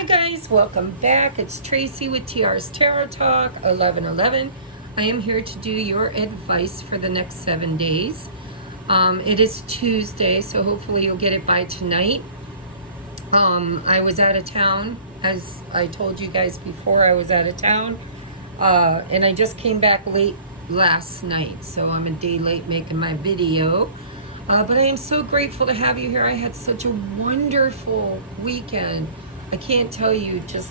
Hi guys, welcome back. It's Tracy with TR's Tarot Talk 1111. I am here to do your advice for the next 7 days. It is Tuesday, so hopefully you'll get it by tonight. I was out of town, as I told you guys before. I was out of town, and I just came back late last night, so I'm a day late making my video. But I am so grateful to have you here. I had such a wonderful weekend. I can't tell you just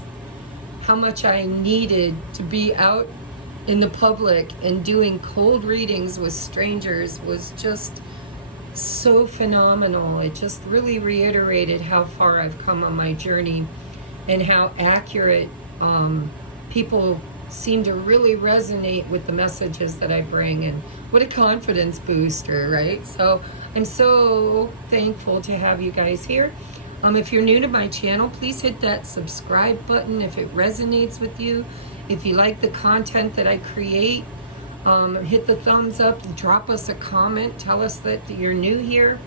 how much I needed to be out in the public, and doing cold readings with strangers was just so phenomenal. It just really reiterated how far I've come on my journey and how accurate people seem to really resonate with the messages that I bring, and what a confidence booster, right? So I'm so thankful to have you guys here. If you're new to my channel, please hit that subscribe button if it resonates with you. If you like the content that I create, hit the thumbs up, drop us a comment, tell us that you're new here,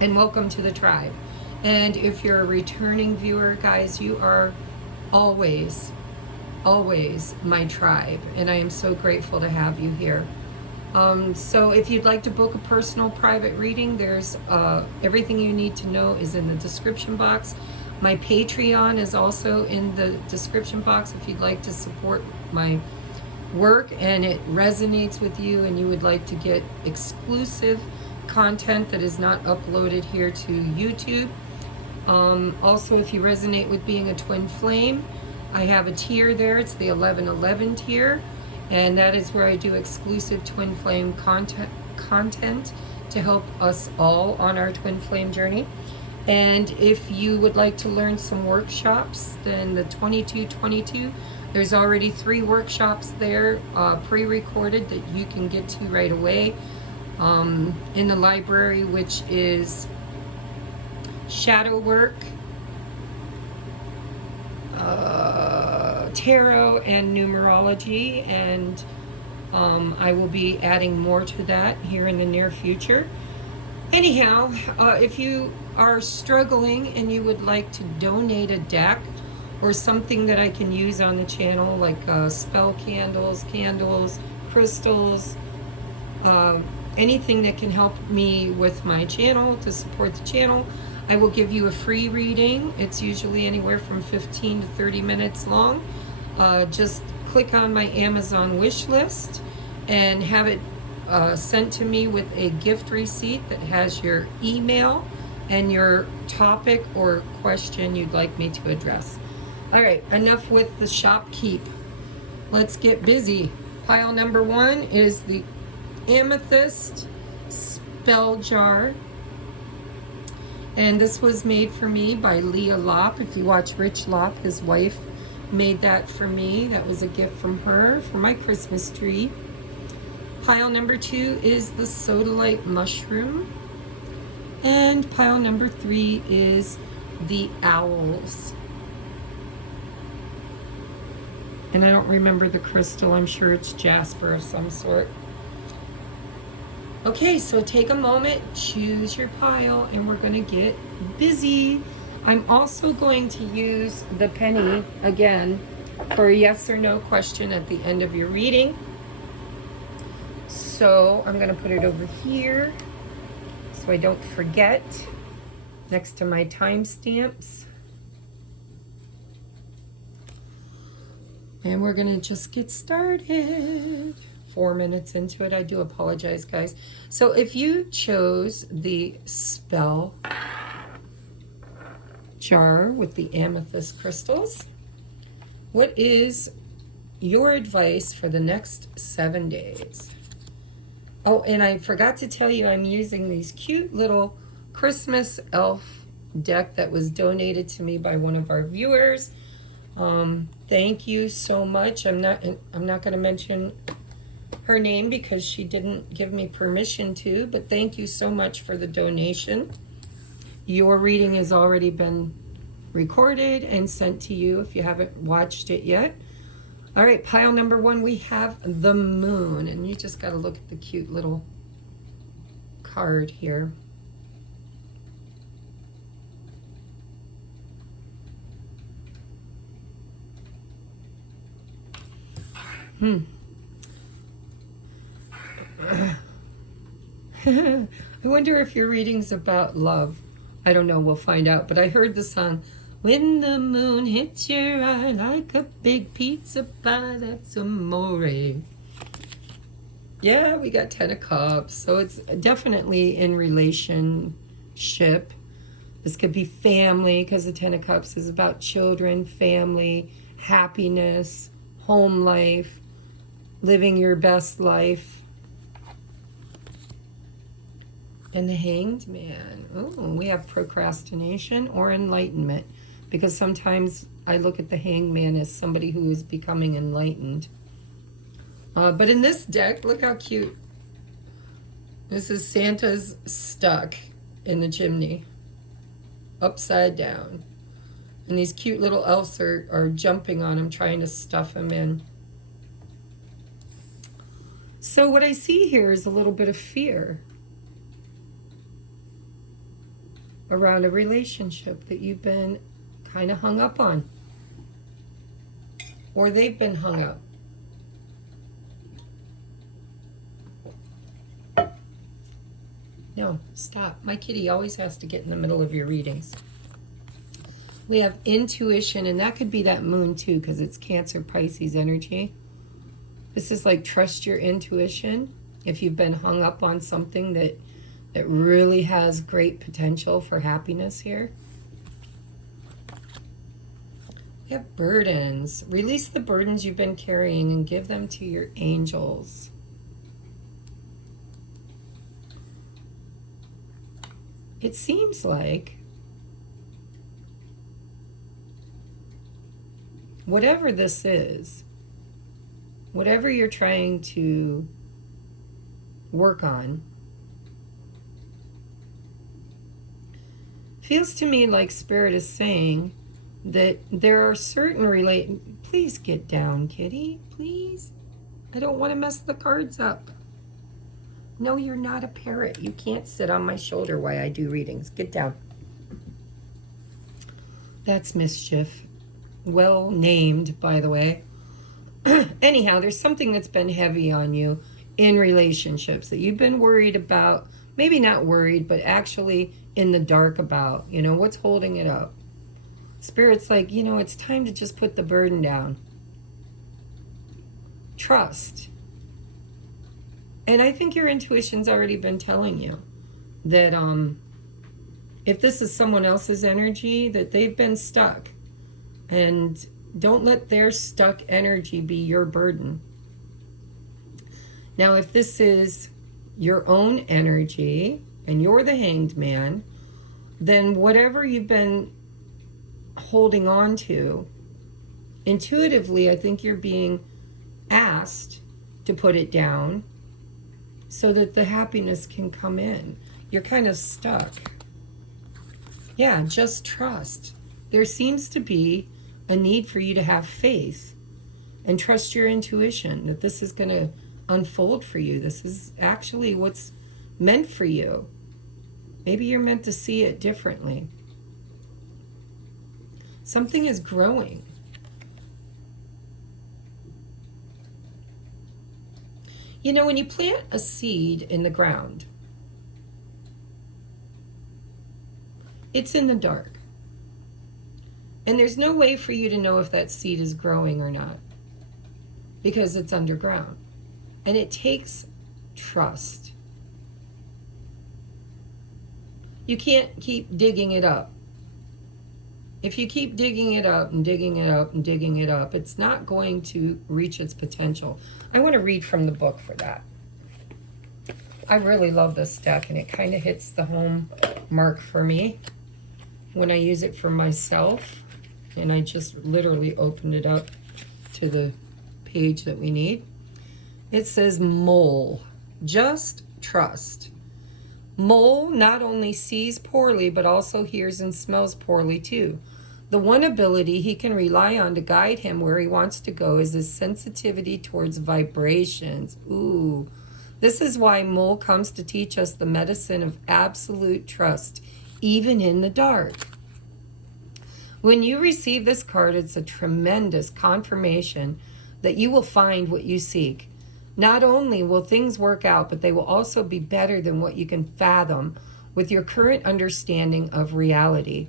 and welcome to the tribe. And if you're a returning viewer, guys, you are always my tribe, and I am so grateful to have you here. So if you'd like to book a personal private reading, there's everything you need to know is in the description box. My Patreon is also in the description box if you'd like to support my work and it resonates with you and you would like to get exclusive content that is not uploaded here to YouTube. Also, if you resonate with being a twin flame, I have a tier there. It's the 1111 tier. And that is where I do exclusive twin flame content to help us all on our twin flame journey. And if you would like to learn some workshops, then the 2222, there's already 3 workshops there pre-recorded that you can get to right away in the library, which is shadow work, tarot, and numerology, and I will be adding more to that here in the near future. Anyhow, if you are struggling and you would like to donate a deck or something that I can use on the channel, like spell candles, crystals, anything that can help me with my channel to support the channel, I will give you a free reading. It's usually anywhere from 15 to 30 minutes long. Just click on my Amazon wish list and have it sent to me with a gift receipt that has your email and your topic or question you'd like me to address. All right, enough with the shopkeep. Let's get busy. Pile number 1 is the Amethyst Spell Jar. And this was made for me by Leah Lopp. If you watch Rich Lopp, his wife made that for me. That was a gift from her for my Christmas tree. Pile number 2 is the Sodalite Mushroom. And pile number 3 is the Owls. And I don't remember the crystal. I'm sure it's jasper of some sort. Okay, so take a moment, choose your pile, and we're going to get busy. I'm also going to use the penny again for a yes or no question at the end of your reading. So I'm going to put it over here so I don't forget, next to my timestamps. And we're going to just get started. 4 minutes into it. I do apologize, guys. So if you chose the spell jar with the amethyst crystals, what is your advice for the next 7 days? Oh, and I forgot to tell you, I'm using these cute little Christmas elf deck that was donated to me by one of our viewers. Thank you so much. I'm not going to mention her name because she didn't give me permission to, but thank you so much for the donation. Your reading has already been recorded and sent to you if you haven't watched it yet. All right, pile number 1, we have the Moon, and you just got to look at the cute little card here. I wonder if your reading's about love. I don't know, we'll find out. But I heard the song, when the moon hits your eye like a big pizza pie, that's amore. Yeah, we got 10 of Cups. So it's definitely in relationship. This could be family, because the 10 of Cups is about children, family, happiness, home life, living your best life. And the Hanged Man. Oh, we have procrastination or enlightenment, because sometimes I look at the Hanged Man as somebody who is becoming enlightened. But in this deck, look how cute. This is Santa's stuck in the chimney, upside down. And these cute little elves are jumping on him, trying to stuff him in. So what I see here is a little bit of fear around a relationship that you've been kind of hung up on. Or they've been hung up. No, stop. My kitty always has to get in the middle of your readings. We have intuition, and that could be that moon too, because it's Cancer, Pisces energy. This is like trust your intuition. If you've been hung up on something that really has great potential for happiness here. We have burdens. Release the burdens you've been carrying and give them to your angels. It seems like whatever this is, whatever you're trying to work on, feels to me like Spirit is saying that there are certain Please get down, kitty, please. I don't want to mess the cards up. No, you're not a parrot. You can't sit on my shoulder while I do readings. Get down. That's mischief. Well named, by the way. Anyhow, there's something that's been heavy on you in relationships that you've been worried about. Maybe not worried, but actually in the dark about. You know, what's holding it up? Spirit's like, you know, it's time to just put the burden down. Trust. And I think your intuition's already been telling you that if this is someone else's energy, that they've been stuck. And don't let their stuck energy be your burden. Now, if this is your own energy and you're the Hanged Man, then whatever you've been holding on to, intuitively, I think you're being asked to put it down so that the happiness can come in. You're kind of stuck. Yeah, just trust. There seems to be a need for you to have faith and trust your intuition that this is going to unfold for you. This is actually what's meant for you. Maybe you're meant to see it differently. Something is growing. You know, when you plant a seed in the ground, it's in the dark. And there's no way for you to know if that seed is growing or not, because it's underground. And it takes trust. You can't keep digging it up. If you keep digging it up and digging it up and digging it up, it's not going to reach its potential. I want to read from the book for that. I really love this deck, and it kind of hits the home mark for me when I use it for myself. And I just literally opened it up to the page that we need. It says, Mole, just trust. Mole not only sees poorly, but also hears and smells poorly too. The one ability he can rely on to guide him where he wants to go is his sensitivity towards vibrations. Ooh, this is why Mole comes to teach us the medicine of absolute trust, even in the dark. When you receive this card, it's a tremendous confirmation that you will find what you seek. Not only will things work out, but they will also be better than what you can fathom with your current understanding of reality.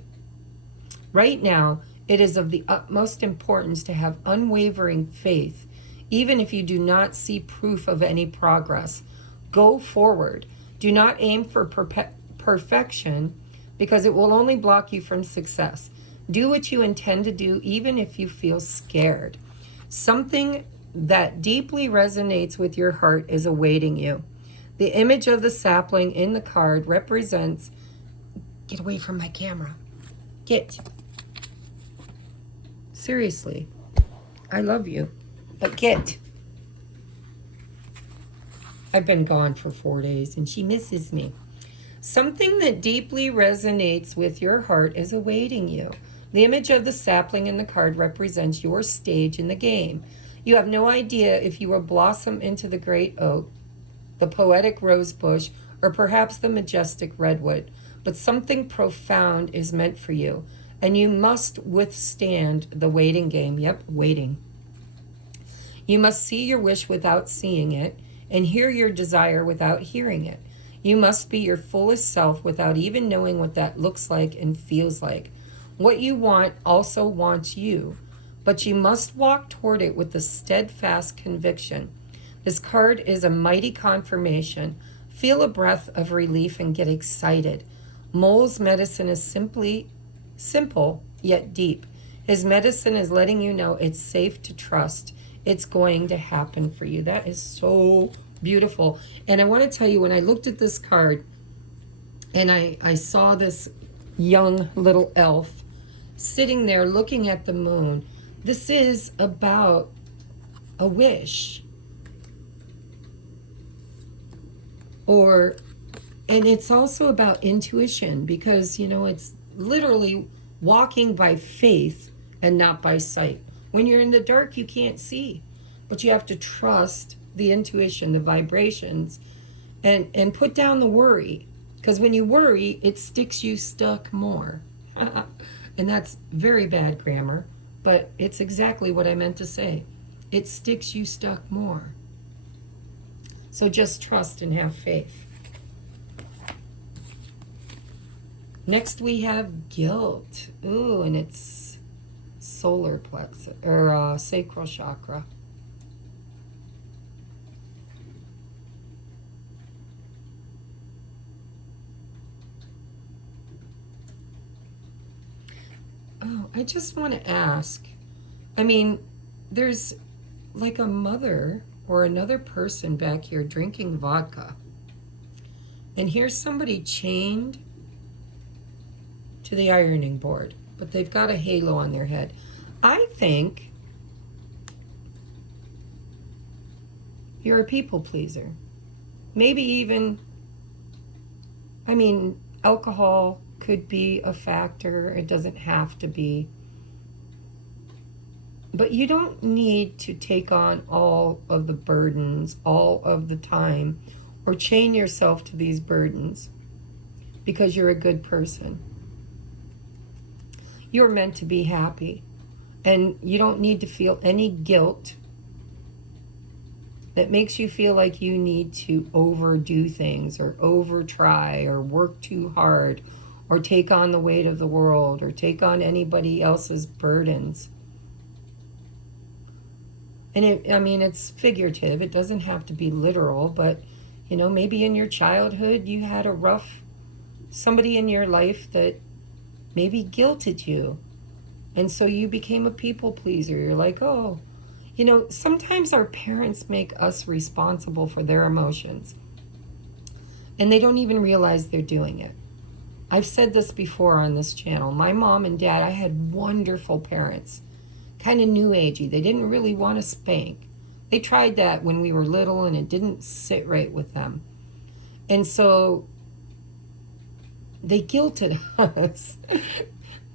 Right now, it is of the utmost importance to have unwavering faith, even if you do not see proof of any progress. Go forward. Do not aim for perfection, because it will only block you from success. Do what you intend to do, even if you feel scared. Something that deeply resonates with your heart is awaiting you. The image of the sapling in the card represents... Get away from my camera. Get. Seriously. I love you. But get. I've been gone for 4 days and she misses me. Something that deeply resonates with your heart is awaiting you. The image of the sapling in the card represents your stage in the game. You have no idea if you will blossom into the great oak, the poetic rose bush, or perhaps the majestic redwood. But something profound is meant for you, and you must withstand the waiting game. Yep, waiting. You must see your wish without seeing it, and hear your desire without hearing it. You must be your fullest self without even knowing what that looks like and feels like. What you want also wants you, but you must walk toward it with a steadfast conviction. This card is a mighty confirmation. Feel a breath of relief and get excited. Mole's medicine is simple yet deep. His medicine is letting you know it's safe to trust. It's going to happen for you. That is so beautiful. And I want to tell you, when I looked at this card and I saw this young little elf sitting there looking at the moon, this is about a wish. And it's also about intuition, because, you know, it's literally walking by faith and not by sight. When you're in the dark, you can't see, but you have to trust the intuition, the vibrations, and put down the worry. Because when you worry, it sticks you stuck more. And that's very bad grammar, but it's exactly what I meant to say. It sticks you stuck more. So just trust and have faith. Next we have guilt. Ooh, and it's solar plexus, or sacral chakra. Oh, I just want to ask. I mean, there's like a mother or another person back here drinking vodka. And here's somebody chained to the ironing board, but they've got a halo on their head. I think you're a people pleaser. Maybe even, I mean, alcohol could be a factor. It doesn't have to be. But you don't need to take on all of the burdens all of the time, or chain yourself to these burdens, because you're a good person. You're meant to be happy, and you don't need to feel any guilt that makes you feel like you need to overdo things, or over try, or work too hard, or take on the weight of the world, or take on anybody else's burdens. And I mean, it's figurative. It doesn't have to be literal, but, you know, maybe in your childhood you had somebody in your life that maybe guilted you. And so you became a people pleaser. You're like, oh, you know, sometimes our parents make us responsible for their emotions, and they don't even realize they're doing it. I've said this before on this channel. My mom and dad, I had wonderful parents. Kind of new agey. They didn't really want to spank. They tried that when we were little and it didn't sit right with them. And so they guilted us,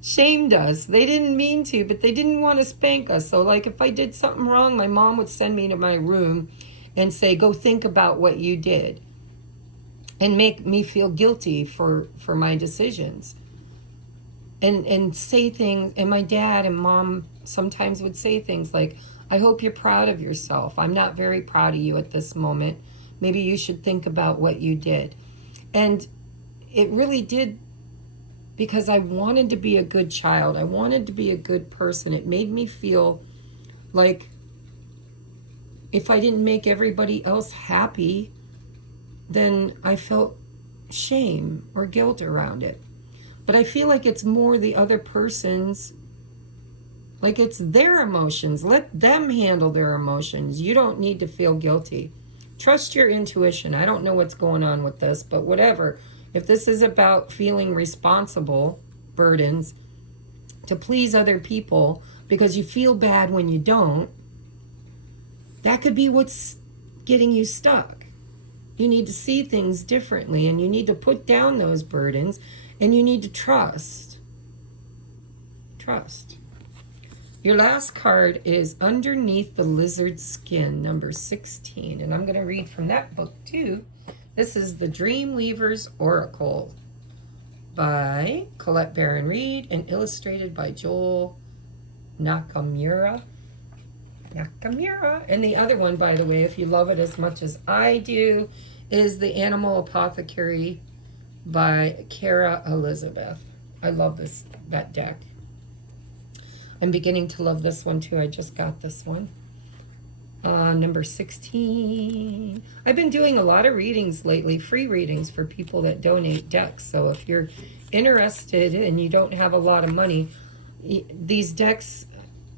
shamed us. They didn't mean to, but they didn't want to spank us. So like if I did something wrong, my mom would send me to my room and say, go think about what you did, and make me feel guilty for my decisions. And say things, and my dad and mom sometimes would say things like, I hope you're proud of yourself. I'm not very proud of you at this moment. Maybe you should think about what you did. And it really did, because I wanted to be a good child. I wanted to be a good person. It made me feel like if I didn't make everybody else happy, then I felt shame or guilt around it. But I feel like it's more the other person's, like it's their emotions. Let them handle their emotions. You don't need to feel guilty. Trust your intuition. I don't know what's going on with this, but whatever. If this is about feeling responsible, burdens, to please other people because you feel bad when you don't, that could be what's getting you stuck. You need to see things differently, and you need to put down those burdens, and you need to trust. Trust. Your last card is Underneath the Lizard Skin, number 16. And I'm going to read from that book too. This is The Dreamweaver's Oracle by Colette Baron Reed and illustrated by Joel Nakamura. And the other one, by the way, if you love it as much as I do, is The Animal Apothecary by Kara Elizabeth. I love that deck. I'm beginning to love this one too. I just got this one. Number 16. I've been doing a lot of readings lately, free readings for people that donate decks. So if you're interested and you don't have a lot of money, these decks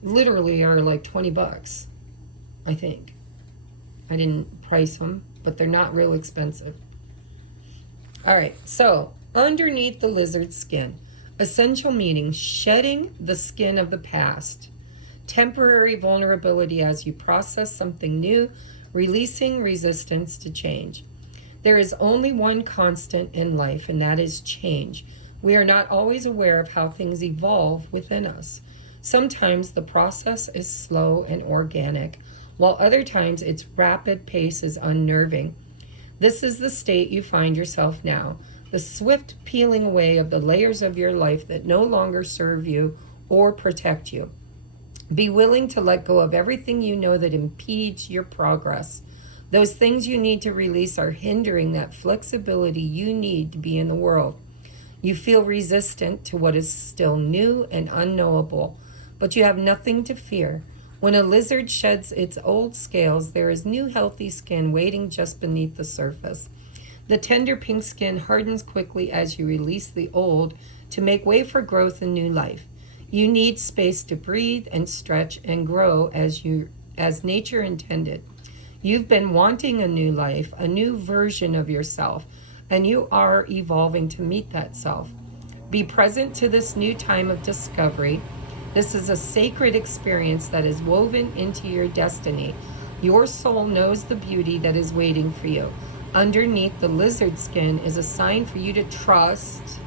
literally are like 20 bucks, I think. I didn't price them, but they're not real expensive. All right, so Underneath the Lizard Skin. Essential meaning: shedding the skin of the past. Temporary vulnerability as you process something new, releasing resistance to change. There is only one constant in life, and that is change. We are not always aware of how things evolve within us. Sometimes the process is slow and organic, while other times its rapid pace is unnerving. This is the state you find yourself now, the swift peeling away of the layers of your life that no longer serve you or protect you. Be willing to let go of everything you know that impedes your progress. Those things you need to release are hindering that flexibility you need to be in the world. You feel resistant to what is still new and unknowable, but you have nothing to fear. When a lizard sheds its old scales, there is new healthy skin waiting just beneath the surface. The tender pink skin hardens quickly as you release the old to make way for growth and new life. You need space to breathe and stretch and grow as nature intended. You've been wanting a new life, a new version of yourself, and you are evolving to meet that self. Be present to this new time of discovery. This is a sacred experience that is woven into your destiny. Your soul knows the beauty that is waiting for you. Underneath the lizard skin is a sign for you to trust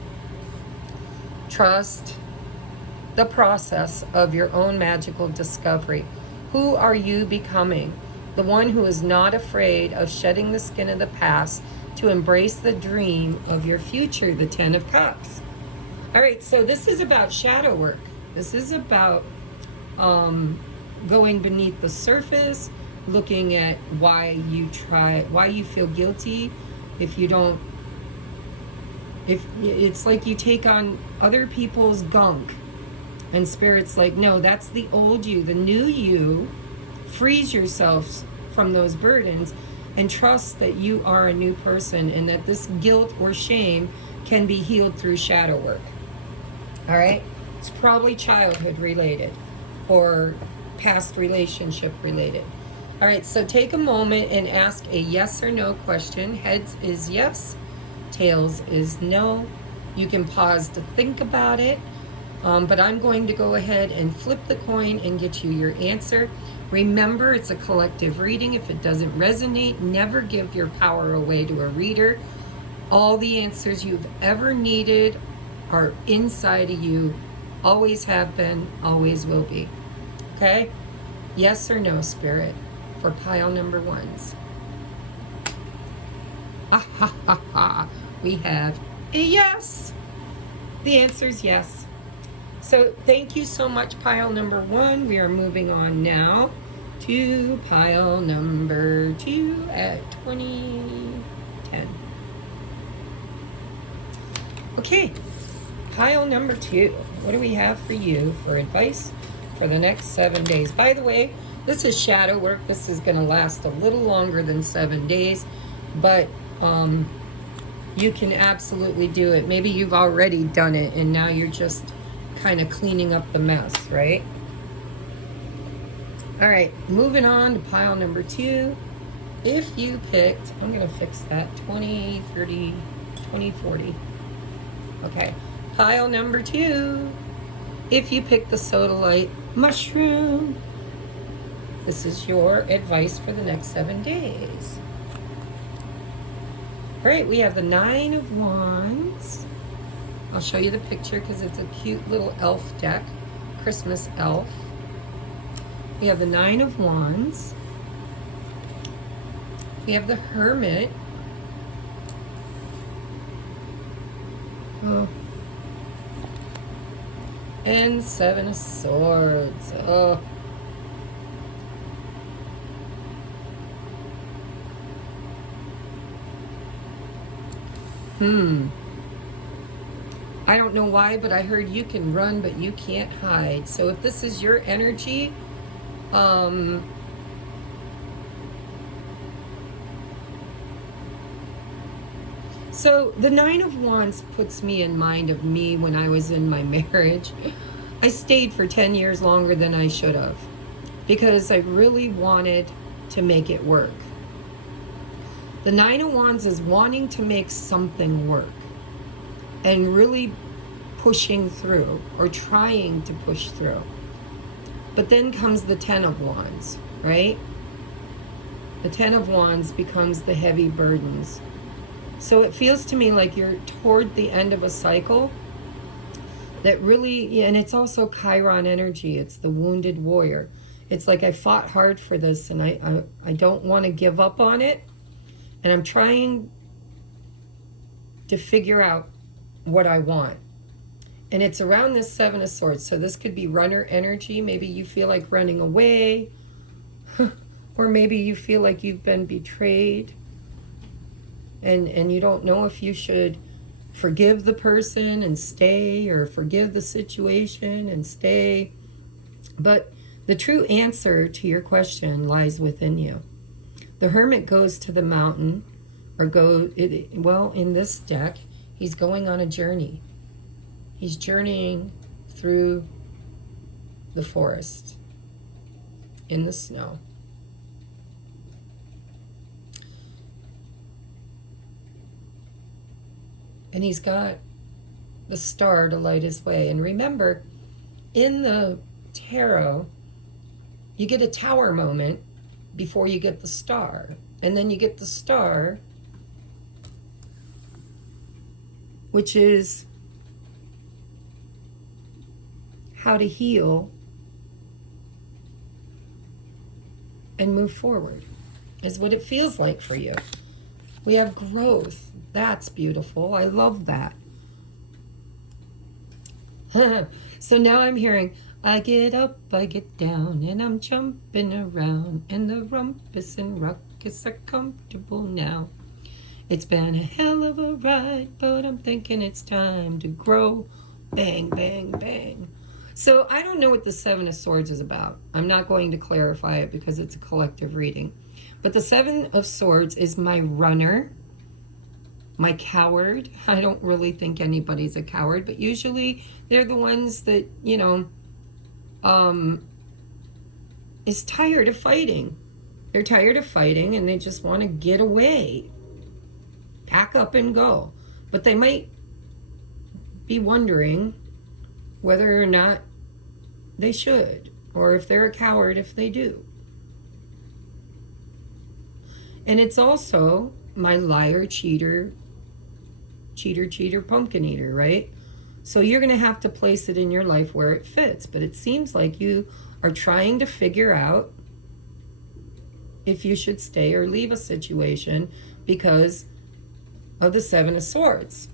the process of your own magical discovery. Who are you becoming? The one who is not afraid of shedding the skin of the past to embrace the dream of your future, the 10 of Cups. All right, so this is about shadow work. This is about going beneath the surface, looking at why you feel guilty if it's like you take on other people's gunk. And Spirit's like, no, that's the old you. The new you, frees yourself from those burdens and trust that you are a new person and that this guilt or shame can be healed through shadow work. All right? It's probably childhood related or past relationship related. All right, so take a moment and ask a yes or no question. Heads is yes, tails is no. You can pause to think about it. But I'm going to go ahead and flip the coin and get you your answer. Remember, it's a collective reading. If it doesn't resonate, never give your power away to a reader. All the answers you've ever needed are inside of you. Always have been, always will be. Okay? Yes or no, Spirit, for pile number ones. Ah, ha, ha, ha. We have a yes. The answer is yes. So thank you so much, pile number one. We are moving on now to pile number 2 at 2010. Okay, pile number 2. What do we have for you for advice for the next 7 days? By the way, this is shadow work. This is going to last a little longer than 7 days, but you can absolutely do it. Maybe you've already done it and now you're just kind of cleaning up the mess, right? All right, moving on to pile number 2. If you picked, I'm going to fix that, 20, 30, 20, 40. Okay, pile number 2. If you picked the sodalite mushroom, this is your advice for the next 7 days. All right, we have the 9 of Wands. I'll show you the picture because it's a cute little elf deck, Christmas elf. We have the 9 of Wands. We have the Hermit. Oh. And 7 of Swords. Oh. I don't know why, but I heard you can run, but you can't hide. So if this is your energy, so the 9 of Wands puts me in mind of me when I was in my marriage. I stayed for 10 years longer than I should have because I really wanted to make it work. The 9 of Wands is wanting to make something work and really pushing through or trying to push through. But then comes the 10 of Wands, right? The 10 of Wands becomes the heavy burdens. So it feels to me like you're toward the end of a cycle that really, and it's also Chiron energy. It's the wounded warrior. It's like I fought hard for this and I don't want to give up on it. And I'm trying to figure out what I want. And it's around this 7 of Swords. So this could be runner energy. Maybe you feel like running away. Or maybe you feel like you've been betrayed. And you don't know if you should forgive the person and stay or forgive the situation and stay. But the true answer to your question lies within you. The Hermit goes to the mountain, or well, in this deck, he's going on a journey. He's journeying through the forest in the snow. And he's got the star to light his way. And remember, in the tarot, you get a tower moment before you get the star. And then you get the star, which is how to heal and move forward, is what it feels like for you. We have growth. That's beautiful. I love that. So now I'm hearing, I get up, I get down, and I'm jumping around, and the rumpus and ruckus are comfortable now. It's been a hell of a ride, but I'm thinking it's time to grow. Bang, bang, bang. So I don't know what the 7 of Swords is about. I'm not going to clarify it because it's a collective reading. But the 7 of Swords is my runner, my coward. I don't really think anybody's a coward, but usually they're the ones that, you know, is tired of fighting. They're tired of fighting and they just want to get away. Pack up and go. But they might be wondering whether or not they should, or if they're a coward if they do. And it's also my liar, cheater, pumpkin eater, right? So you're going to have to place it in your life where it fits. But it seems like you are trying to figure out if you should stay or leave a situation because of the 7 of Swords.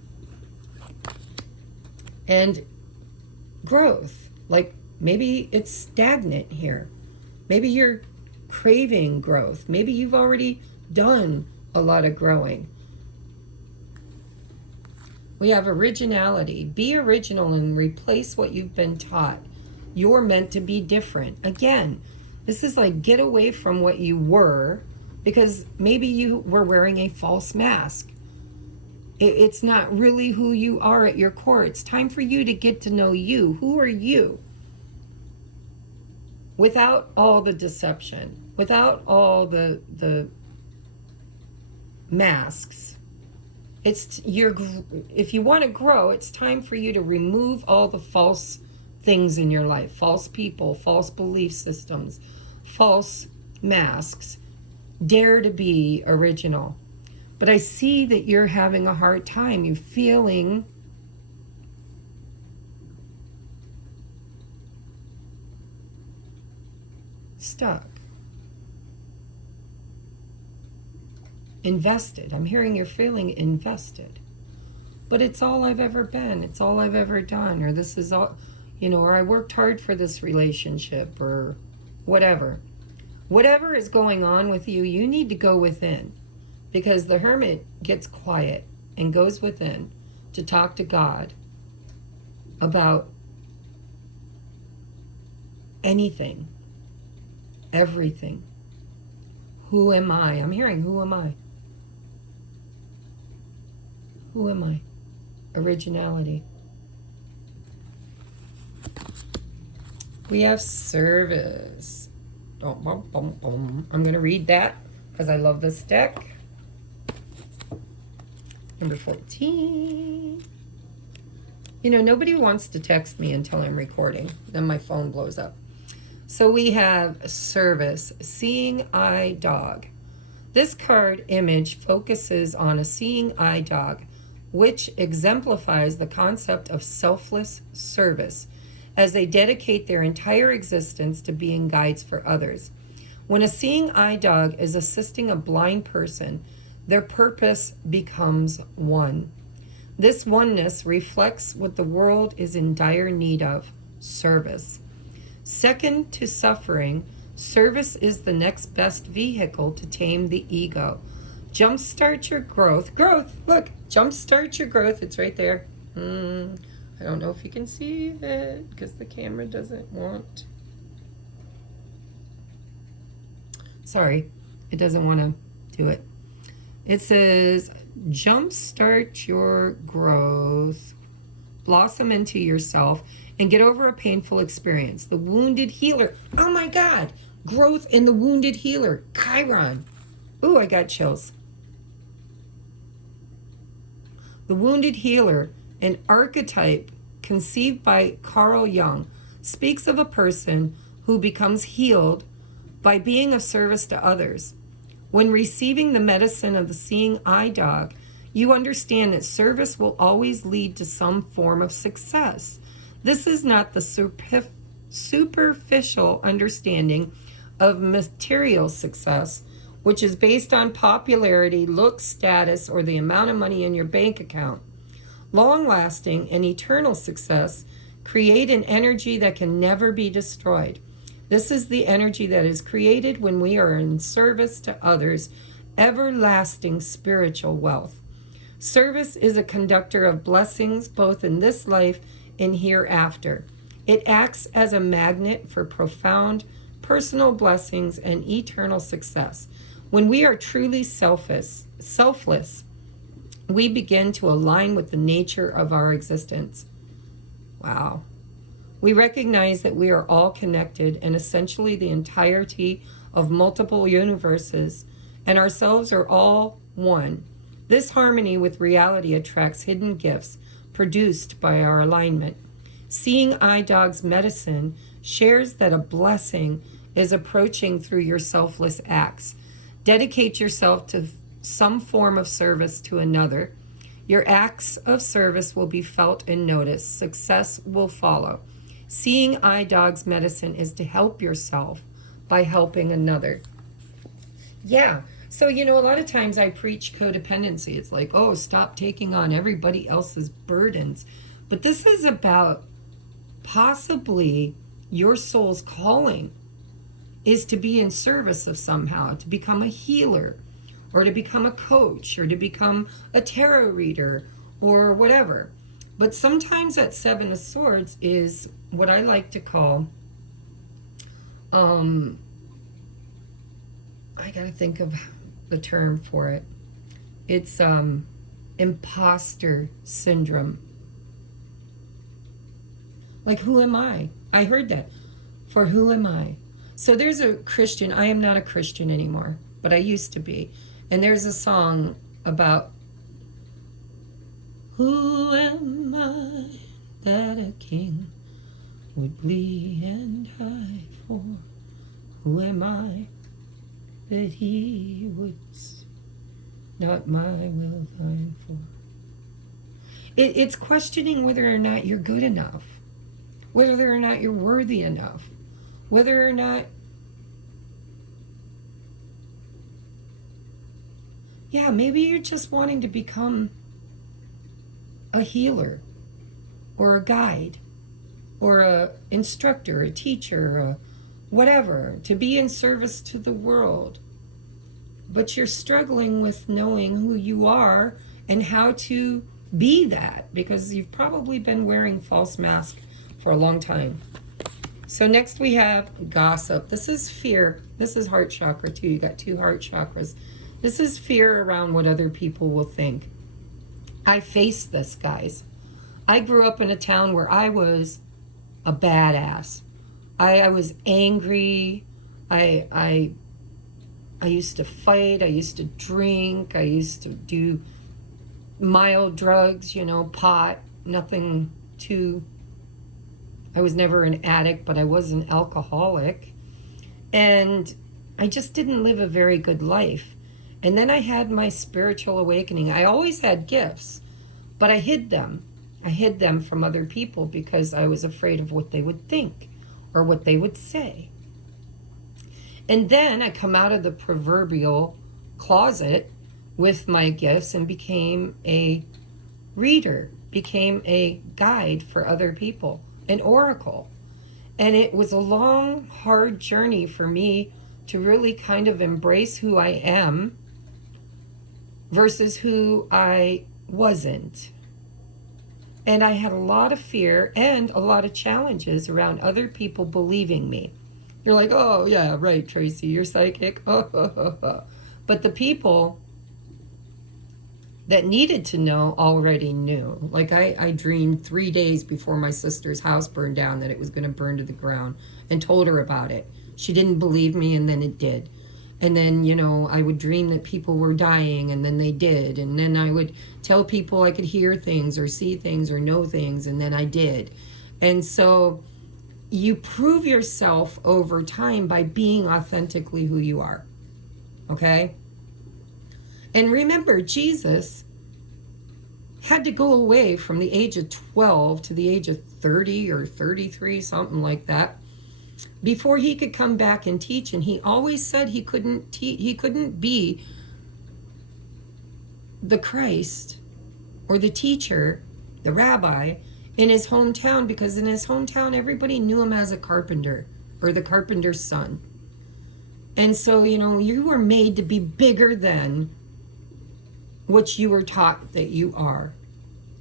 And growth. Like maybe it's stagnant here. Maybe you're craving growth. Maybe you've already done a lot of growing. We have originality. Be original and replace what you've been taught. You're meant to be different. Again, this is like get away from what you were, because maybe you were wearing a false mask. It's not really who you are at your core. It's time for you to get to know you. Who are you? Without all the deception, without all the masks. If you want to grow, it's time for you to remove all the false things in your life. False people, false belief systems, false masks. Dare to be original. But I see that you're having a hard time. You're feeling stuck. Invested. I'm hearing you're feeling invested. But it's all I've ever been. It's all I've ever done. Or this is all, or I worked hard for this relationship, or whatever. Whatever is going on with you, you need to go within. Because the hermit gets quiet and goes within to talk to God about anything, everything. Who am I? I'm hearing, who am I? Who am I? Originality. We have service. I'm going to read that because I love this deck. Number 14. Nobody wants to text me until I'm recording. Then my phone blows up. So we have service, seeing eye dog. This card image focuses on a seeing eye dog, which exemplifies the concept of selfless service, as they dedicate their entire existence to being guides for others. When a seeing eye dog is assisting a blind person, their purpose becomes one. This oneness reflects what the world is in dire need of: service. Second to suffering, service is the next best vehicle to tame the ego. Jumpstart your growth. Growth! Look! Jumpstart your growth. It's right there. I don't know if you can see it because the camera doesn't want. Sorry, it doesn't want to do it. It says, jumpstart your growth, blossom into yourself, and get over a painful experience. The wounded healer. Oh my God. Growth in the wounded healer. Chiron. Ooh, I got chills. The wounded healer, an archetype conceived by Carl Jung, speaks of a person who becomes healed by being of service to others. When receiving the medicine of the seeing eye dog, you understand that service will always lead to some form of success. This is not the superficial understanding of material success, which is based on popularity, looks, status, or the amount of money in your bank account. Long-lasting and eternal success create an energy that can never be destroyed. This is the energy that is created when we are in service to others, everlasting spiritual wealth. Service is a conductor of blessings both in this life and hereafter. It acts as a magnet for profound personal blessings and eternal success. When we are truly selfless, we begin to align with the nature of our existence. Wow. We recognize that we are all connected and essentially the entirety of multiple universes, and ourselves are all one. This harmony with reality attracts hidden gifts produced by our alignment. Seeing Eye Dog's medicine shares that a blessing is approaching through your selfless acts. Dedicate yourself to some form of service to another. Your acts of service will be felt and noticed. Success will follow. Seeing Eye Dog's medicine is to help yourself by helping another. Yeah. So, a lot of times I preach codependency. It's like, oh, stop taking on everybody else's burdens. But this is about possibly your soul's calling. is to be in service of somehow, to become a healer, or to become a coach, or to become a tarot reader, or whatever. But sometimes that Seven of Swords is what I like to call, I gotta think of the term for it. It's imposter syndrome. Like, who am I? I heard that. For who am I? So there's a Christian, I am not a Christian anymore, but I used to be. And there's a song about, who am I that a king would bleed and die for? Who am I that he would not my will thine for? It's questioning whether or not you're good enough, whether or not you're worthy enough, whether or not, yeah, maybe you're just wanting to become a healer or a guide or a instructor, a teacher, or whatever, to be in service to the world. But you're struggling with knowing who you are and how to be that, because you've probably been wearing false masks for a long time. So next we have gossip. This is fear. This is heart chakra too. You got 2 heart chakras. This is fear around what other people will think. I faced this, guys. I grew up in a town where I was a badass. I was angry. I used to fight. I used to drink. I used to do mild drugs, you know, pot, nothing too. I was never an addict, but I was an alcoholic. And I just didn't live a very good life. And then I had my spiritual awakening. I always had gifts, but I hid them. I hid them from other people because I was afraid of what they would think or what they would say. And then I come out of the proverbial closet with my gifts and became a reader, became a guide for other people, an oracle. And it was a long, hard journey for me to really kind of embrace who I am versus who I wasn't. And I had a lot of fear and a lot of challenges around other people believing me. You're like, oh, yeah, right, Tracie, you're psychic. But the people that needed to know already knew. Like I dreamed 3 days before my sister's house burned down that it was going to burn to the ground and told her about it. She didn't believe me, and then it did. And then, you know, I would dream that people were dying, and then they did. And then I would tell people I could hear things or see things or know things, and then I did. And so you prove yourself over time by being authentically who you are. Okay? And remember, Jesus had to go away from the age of 12 to the age of 30 or 33, something like that, before he could come back and teach. And he always said he couldn't be the Christ or the teacher, the rabbi, in his hometown, because in his hometown everybody knew him as a carpenter or the carpenter's son. And so, you know, you were made to be bigger than what you were taught that you are,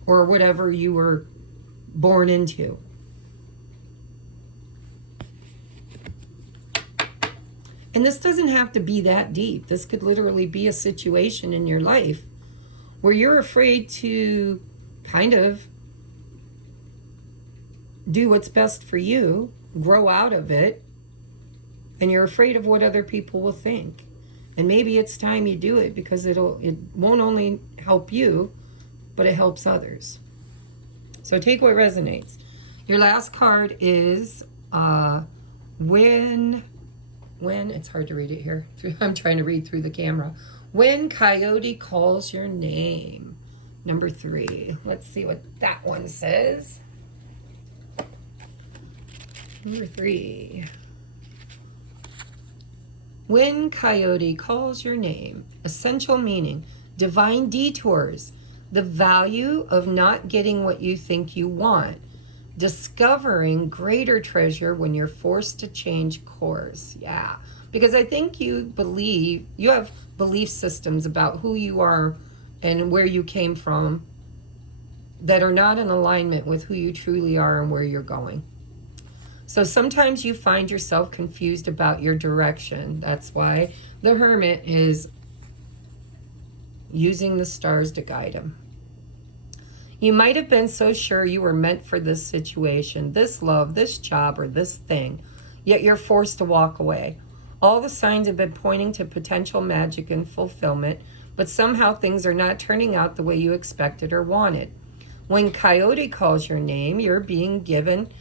or whatever you were born into. And this doesn't have to be that deep. This could literally be a situation in your life where you're afraid to kind of do what's best for you, grow out of it, and you're afraid of what other people will think. And maybe it's time you do it, because it won't only help you, but it helps others. So take what resonates. Your last card is when it's hard to read it here. I'm trying to read through the camera. When coyote calls your name. Number 3. Let's see what that one says. Number 3. When coyote calls your name. Essential meaning. Divine detours. The value of not getting what you think you want. discovering greater treasure when you're forced to change course. Yeah, because I think you have belief systems about who you are and where you came from that are not in alignment with who you truly are and where you're going. So sometimes you find yourself confused about your direction. That's why the Hermit is using the stars to guide him. You might have been so sure you were meant for this situation, this love, this job, or this thing, yet you're forced to walk away. All the signs have been pointing to potential magic and fulfillment, but somehow things are not turning out the way you expected or wanted. When Coyote calls your name, you're being given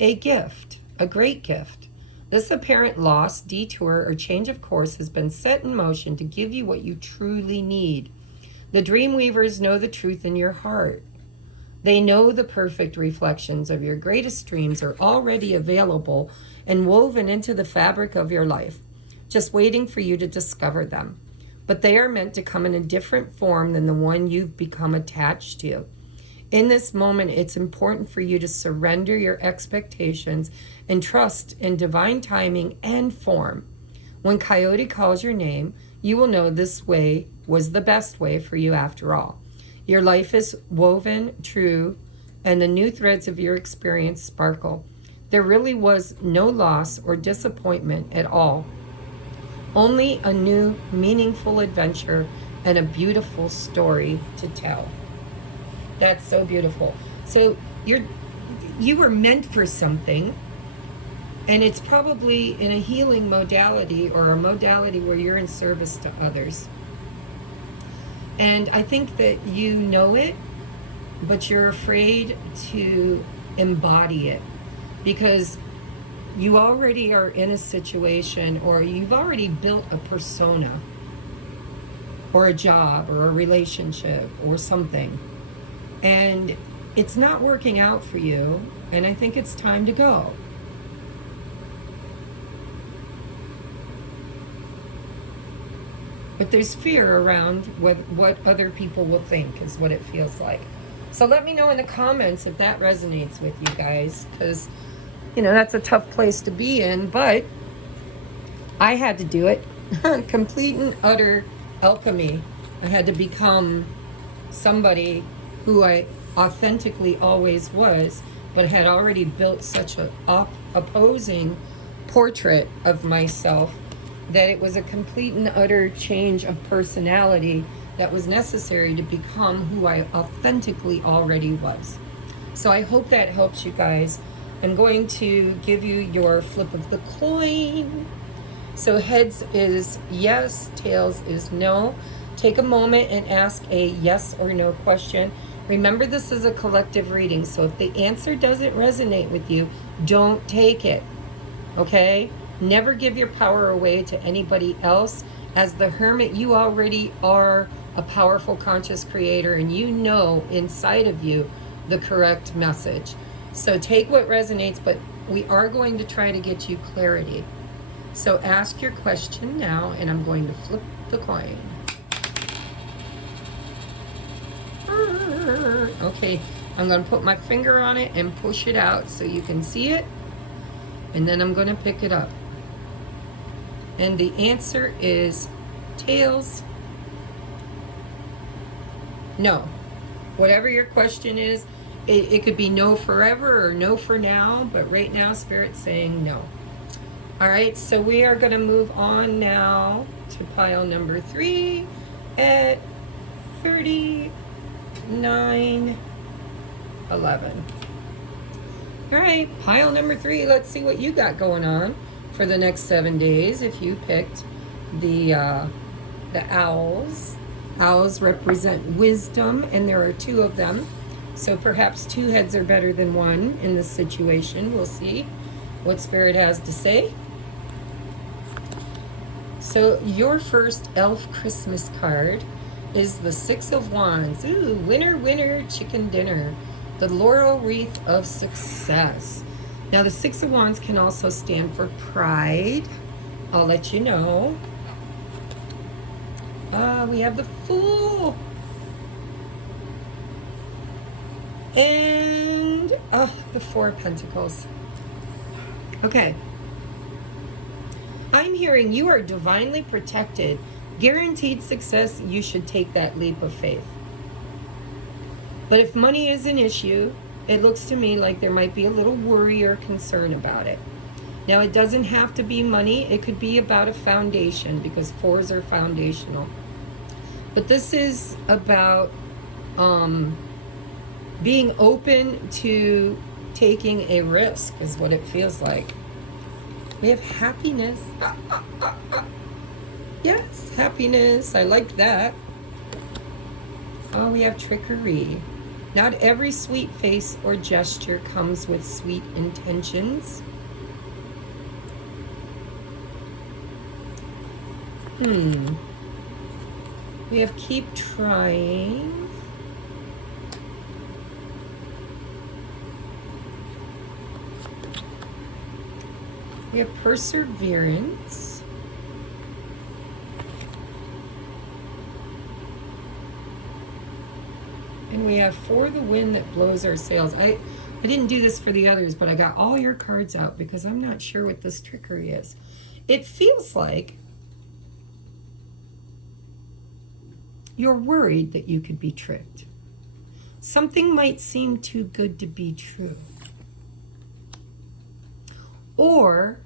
a gift, a great gift. This apparent loss, detour, or change of course has been set in motion to give you what you truly need. The dream weavers know the truth in your heart. They know the perfect reflections of your greatest dreams are already available and woven into the fabric of your life, just waiting for you to discover them. But they are meant to come in a different form than the one you've become attached to. In this moment, it's important for you to surrender your expectations and trust in divine timing and form. When Coyote calls your name, you will know this way was the best way for you after all. Your life is woven true, and the new threads of your experience sparkle. There really was no loss or disappointment at all. Only a new, meaningful adventure and a beautiful story to tell. That's so beautiful. So you were meant for something, and it's probably in a healing modality or a modality where you're in service to others. And I think that you know it, but you're afraid to embody it because you already are in a situation, or you've already built a persona or a job or a relationship or something. And it's not working out for you, and I think it's time to go. But there's fear around what other people will think is what it feels like. So let me know in the comments if that resonates with you guys, because, you know, that's a tough place to be in, but I had to do it. Complete and utter alchemy. I had to become somebody who I authentically always was, but had already built such an opposing portrait of myself that it was a complete and utter change of personality that was necessary to become who I authentically already was. So I hope that helps you guys. I'm going to give you your flip of the coin. So heads is yes, tails is no. Take a moment and ask a yes or no question. Remember, this is a collective reading, so if the answer doesn't resonate with you, don't take it, okay? Never give your power away to anybody else. As the Hermit, you already are a powerful conscious creator, and you know inside of you the correct message. So take what resonates, but we are going to try to get you clarity. So ask your question now, and I'm going to flip the coin. Okay, I'm going to put my finger on it and push it out so you can see it, and then I'm going to pick it up. And the answer is tails. No. Whatever your question is, it could be no forever or no for now, but right now Spirit's saying no. All right, so we are going to move on now to pile number 3 at 39:11. All right, pile number 3. Let's see what you got going on for the next 7 days. If you picked the owls. Owls represent wisdom, and there are 2 of them. So perhaps 2 heads are better than 1 in this situation. We'll see what Spirit has to say. So your first elf Christmas card is the 6 of Wands. Ooh, winner, winner, chicken dinner. The laurel wreath of success. Now the 6 of Wands can also stand for pride. I'll let you know. We have the Fool. And, the Four of Pentacles. Okay. I'm hearing you are divinely protected. Guaranteed success, you should take that leap of faith. But if money is an issue, it looks to me like there might be a little worry or concern about it. Now, it doesn't have to be money. It could be about a foundation, because fours are foundational. But this is about being open to taking a risk, is what it feels like. We have happiness. Yes, happiness. I like that. Oh, we have trickery. Not every sweet face or gesture comes with sweet intentions. We have keep trying. We have perseverance. And we have for the wind that blows our sails. I didn't do this for the others, but I got all your cards out because I'm not sure what this trickery is. It feels like you're worried that you could be tricked. Something might seem too good to be true. Or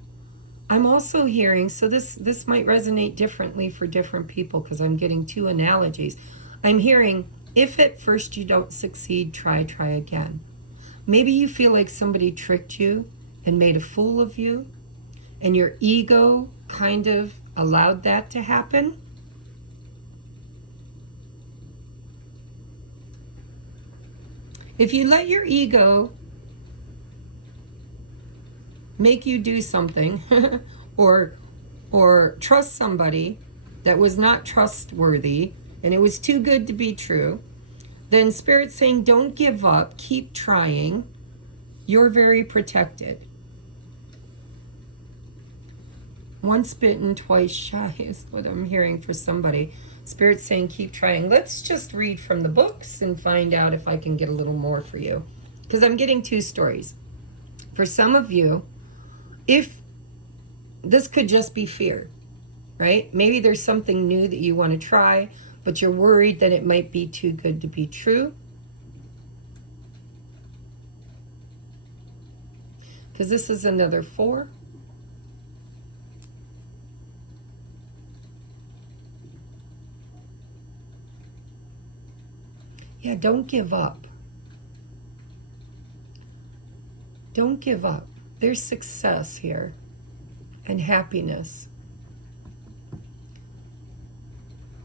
I'm also hearing, so this might resonate differently for different people because I'm getting two analogies. I'm hearing, if at first you don't succeed, try again. Maybe you feel like somebody tricked you and made a fool of you, and your ego kind of allowed that to happen. If you let your ego make you do something or trust somebody that was not trustworthy and it was too good to be true, then Spirit's saying don't give up, keep trying. You're very protected. Once bitten, twice shy is what I'm hearing for somebody. Spirit's saying keep trying. Let's just read from the books and find out if I can get a little more for you. Because I'm getting two stories. For some of you, if this could just be fear, right? Maybe there's something new that you want to try, but you're worried that it might be too good to be true. Because this is another 4. Yeah, don't give up. Don't give up. There's success here and happiness.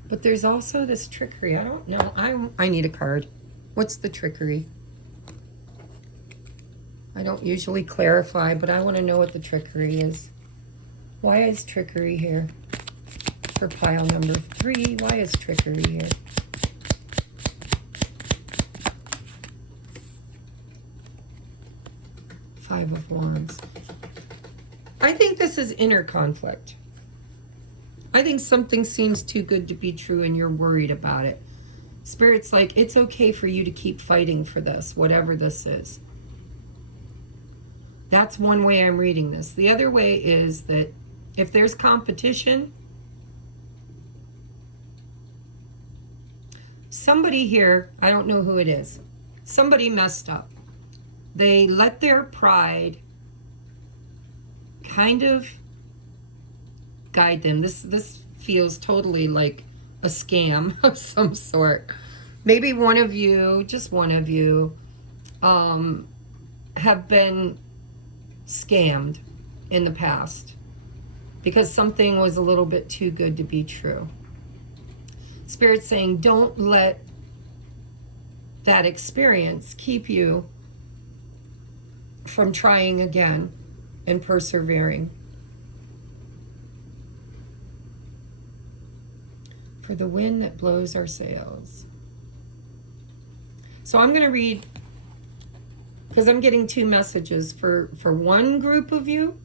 But there's also this trickery. I don't know. I need a card. What's the trickery? I don't usually clarify, but I want to know what the trickery is. Why is trickery here? For pile number 3, why is trickery here? Five of Wands. I think this is inner conflict. I think something seems too good to be true and you're worried about it. Spirit's like, it's okay for you to keep fighting for this, whatever this is. That's one way I'm reading this. The other way is that if there's competition, somebody here, I don't know who it is, somebody messed up. They let their pride kind of guide them. This feels totally like a scam of some sort. Maybe one of you, just one of you, have been scammed in the past because something was a little bit too good to be true. Spirit's saying don't let that experience keep you from trying again and persevering. For the wind that blows our sails. So I'm going to read, because I'm getting 2 messages for one group of you.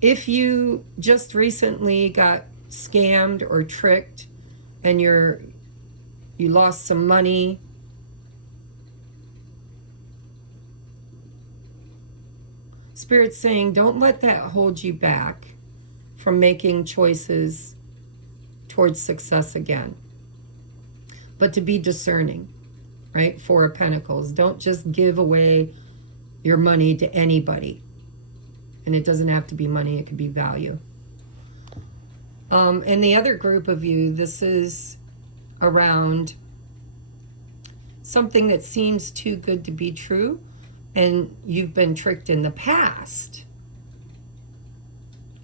If you just recently got scammed or tricked and you lost some money, Spirit's saying, don't let that hold you back from making choices towards success again. But to be discerning, right? Four of Pentacles. Don't just give away your money to anybody. And it doesn't have to be money, it could be value. And the other group of you, this is around something that seems too good to be true, and you've been tricked in the past.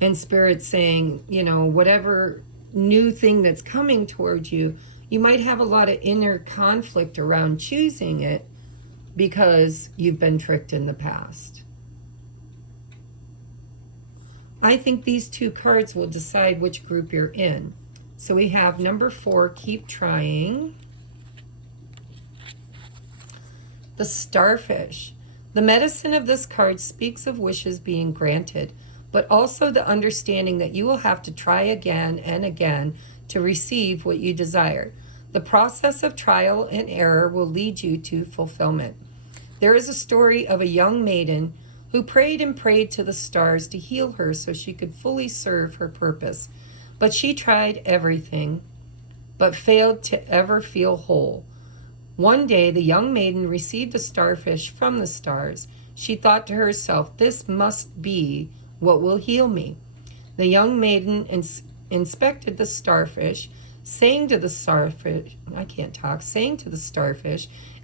And Spirit's saying, you know, whatever new thing that's coming towards you, you might have a lot of inner conflict around choosing it because you've been tricked in the past. I think these two cards will decide which group you're in. So we have number 4, keep trying. The Starfish. The medicine of this card speaks of wishes being granted, but also the understanding that you will have to try again and again to receive what you desire. The process of trial and error will lead you to fulfillment. There is a story of a young maiden who prayed and prayed to the stars to heal her so she could fully serve her purpose. But she tried everything, but failed to ever feel whole. One day, the young maiden received a starfish from the stars. She thought to herself, this must be what will heal me. The young maiden inspected the starfish, sang to the starfish,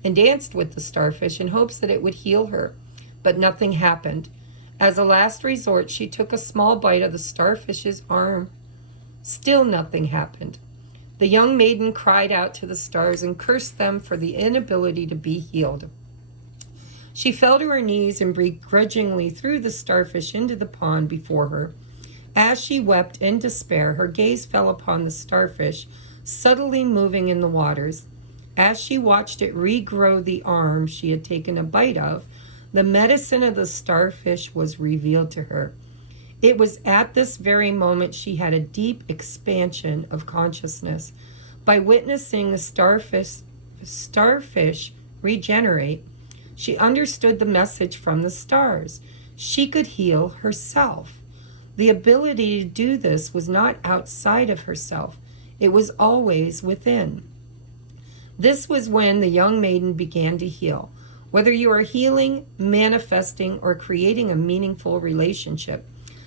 and danced with the starfish in hopes that it would heal her. But nothing happened. As a last resort, she took a small bite of the starfish's arm. Still nothing happened. The young maiden cried out to the stars and cursed them for the inability to be healed. She fell to her knees and begrudgingly threw the starfish into the pond before her. As she wept in despair, her gaze fell upon the starfish, subtly moving in the waters. As she watched it regrow the arm she had taken a bite of, the medicine of the starfish was revealed to her. It was at this very moment she had a deep expansion of consciousness. By witnessing the starfish regenerate, she understood the message from the stars. She could heal herself. The ability to do this was not outside of herself. It was always within. This was when the young maiden began to heal. Whether you are healing, manifesting, or creating a meaningful relationship,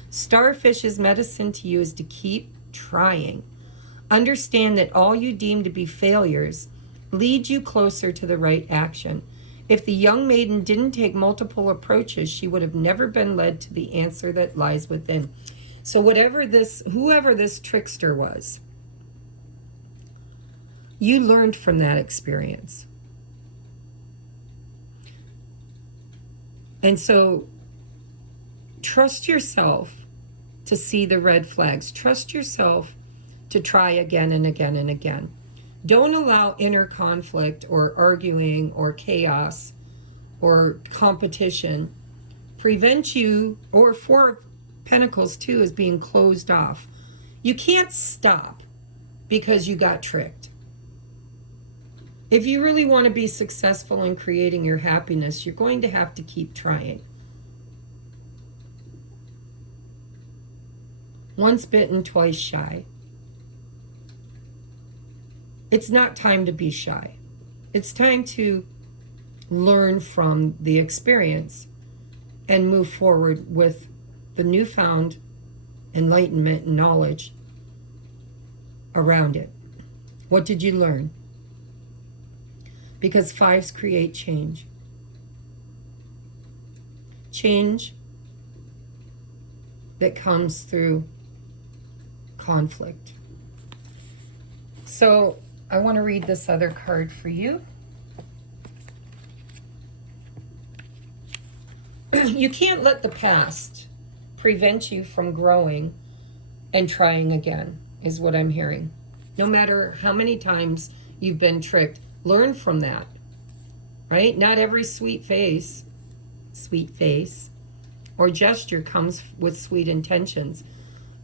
Starfish's medicine to you is to keep trying. Understand that all you deem to be failures lead you closer to the right action. If the young maiden didn't take multiple approaches, she would have never been led to the answer that lies within. So whoever this trickster was, you learned from that experience. And so trust yourself to see the red flags. Trust yourself to try again and again and again. Don't allow inner conflict or arguing or chaos or competition prevent you, or Four of Pentacles too is being closed off. You can't stop because you got tricked. If you really want to be successful in creating your happiness, you're going to have to keep trying. Once bitten, twice shy. It's not time to be shy. It's time to learn from the experience and move forward with the newfound enlightenment and knowledge around it. What did you learn? Because fives create change. Change that comes through conflict. So I want to read this other card for you. You can't let the past prevent you from growing and trying again, is what I'm hearing. No matter how many times you've been tricked, learn from that, right? Not every sweet face or gesture comes with sweet intentions.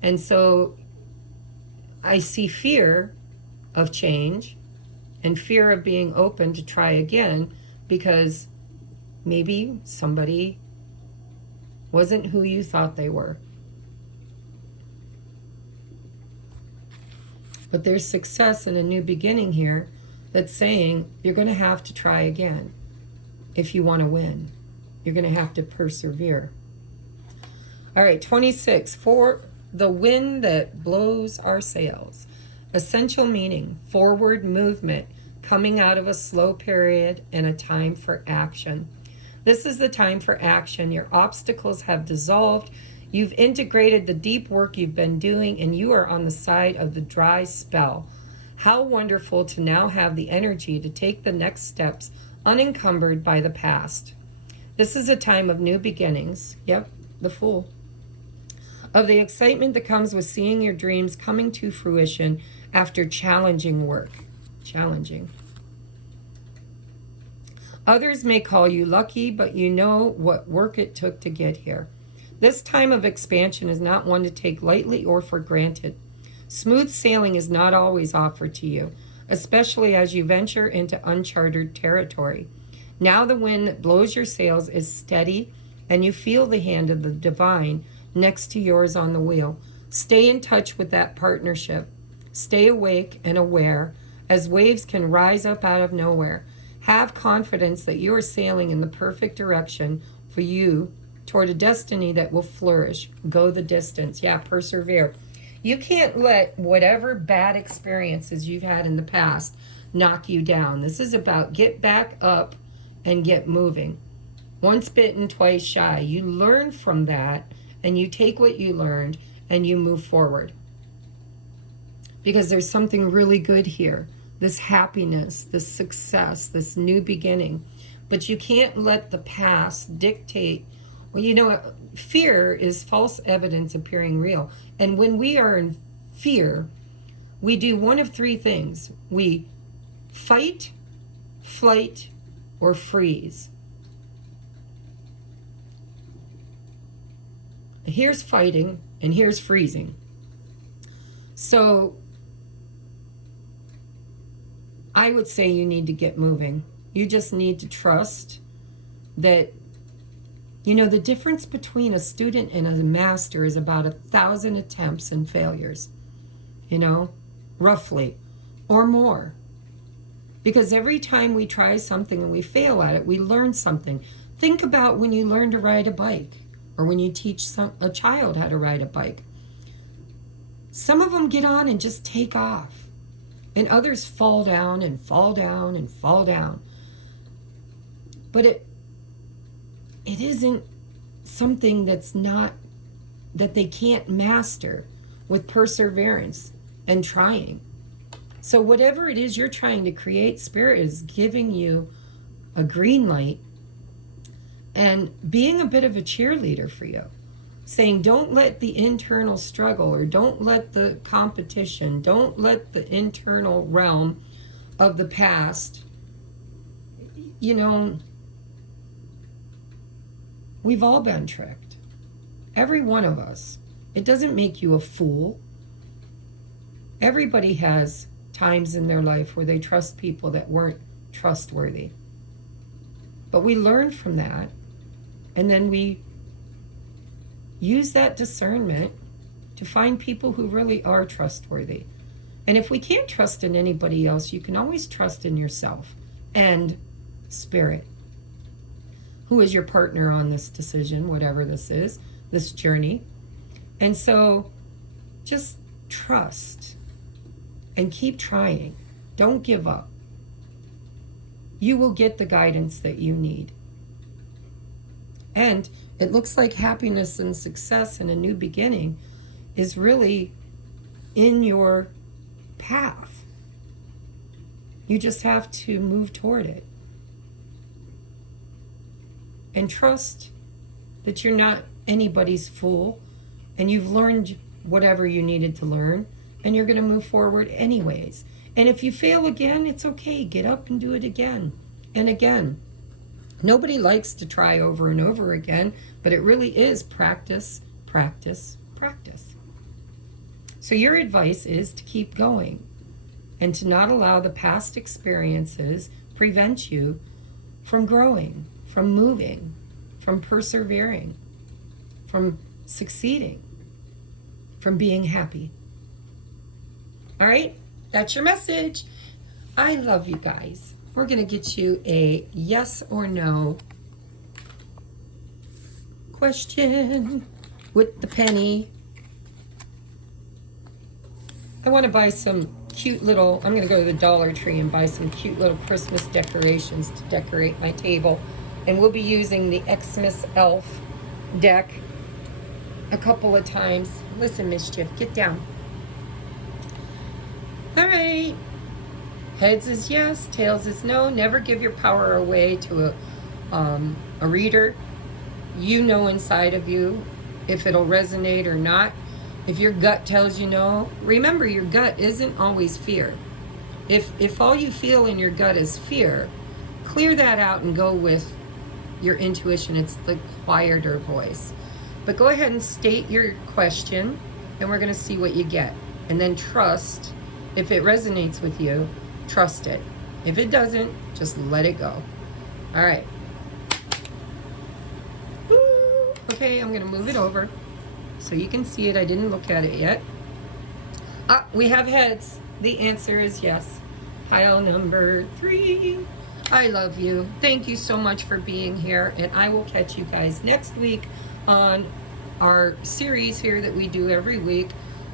And so I see fear of change and fear of being open to try again, because maybe somebody wasn't who you thought they were. But there's success in a new beginning here that's saying you're going to have to try again if you want to win. You're going to have to persevere. All right, 26. For the wind that blows our sails. Essential meaning, forward movement, coming out of a slow period and a time for action. This is the time for action. Your obstacles have dissolved. You've integrated the deep work you've been doing, and you are on the side of the dry spell. How wonderful to now have the energy to take the next steps unencumbered by the past. This is a time of new beginnings. Yep, the Fool. Of the excitement that comes with seeing your dreams coming to fruition after challenging work. Challenging. Others may call you lucky, but you know what work it took to get here. This time of expansion is not one to take lightly or for granted. Smooth sailing is not always offered to you, especially as you venture into uncharted territory. Now the wind that blows your sails is steady, and you feel the hand of the divine next to yours on the wheel. Stay in touch with that partnership. Stay awake and aware, as waves can rise up out of nowhere. Have confidence that you are sailing in the perfect direction for you toward a destiny that will flourish. Go the distance. Yeah, persevere. You can't let whatever bad experiences you've had in the past knock you down. This is about get back up and get moving. Once bitten, twice shy. You learn from that, and you take what you learned and you move forward. Because there's something really good here. This happiness, this success, this new beginning. But you can't let the past dictate. Well, you know, fear is false evidence appearing real. And when we are in fear, we do one of three things. We fight, flight, or freeze. Here's fighting, and here's freezing. So I would say you need to get moving. You just need to trust that, you know, the difference between a student and a master is about 1,000 attempts and failures, you know, roughly, or more. Because every time we try something and we fail at it, we learn something. Think about when you learn to ride a bike, or when you teach a child how to ride a bike. Some of them get on and just take off, and others fall down and fall down and fall down. But it isn't something that they can't master with perseverance and trying. So whatever it is you're trying to create, Spirit is giving you a green light and being a bit of a cheerleader for you, saying don't let the internal struggle, or don't let the competition, don't let the internal realm of the past, you know, we've all been tricked. Every one of us. It doesn't make you a fool. Everybody has times in their life where they trust people that weren't trustworthy. But we learn from that, and then we use that discernment to find people who really are trustworthy. And if we can't trust in anybody else, you can always trust in yourself and Spirit, who is your partner on this decision, whatever this is, this journey. And so just trust and keep trying. Don't give up. You will get the guidance that you need. And it looks like happiness and success and a new beginning is really in your path. You just have to move toward it. And trust that you're not anybody's fool, and you've learned whatever you needed to learn, and you're going to move forward anyways. And if you fail again, it's okay. Get up and do it again and again. Nobody likes to try over and over again, but it really is practice, practice, practice. So your advice is to keep going and to not allow the past experiences prevent you from growing, from moving, from persevering. from succeeding, from being happy. All right, that's your message. I love you guys. We're going to get you a yes or no question with the penny. I want to buy some cute little, I'm going to go to the Dollar Tree and buy some cute little Christmas decorations to decorate my table. And we'll be using the Xmas Elf deck a couple of times. Listen, Mischief, get down. All right. Heads is yes, tails is no. Never give your power away to a reader. You know inside of you if it'll resonate or not. If your gut tells you no, remember your gut isn't always fear. If all you feel in your gut is fear, clear that out and go with your intuition. It's the quieter voice. But go ahead and state your question, and we're going to see what you get. And then trust. If it resonates with you, trust it. If it doesn't, just let it go. All right. Woo. Okay, I'm going to move it over so you can see it. I didn't look at it yet. We have heads. The answer is yes. Pile number 3. I love you. Thank you so much for being here, and I will catch you guys next week on our series here that we do every week,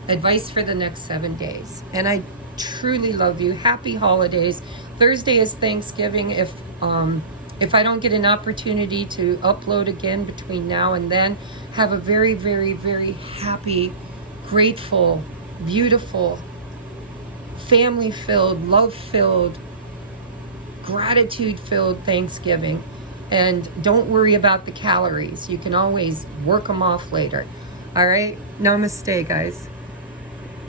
advice for the next 7 days. And I truly love you. Happy holidays. Thursday is Thanksgiving. If I don't get an opportunity to upload again between now and then, have a very, very, very happy, grateful, beautiful, family-filled, love-filled, gratitude-filled Thanksgiving. And don't worry about the calories. You can always work them off later. All right? Namaste, guys.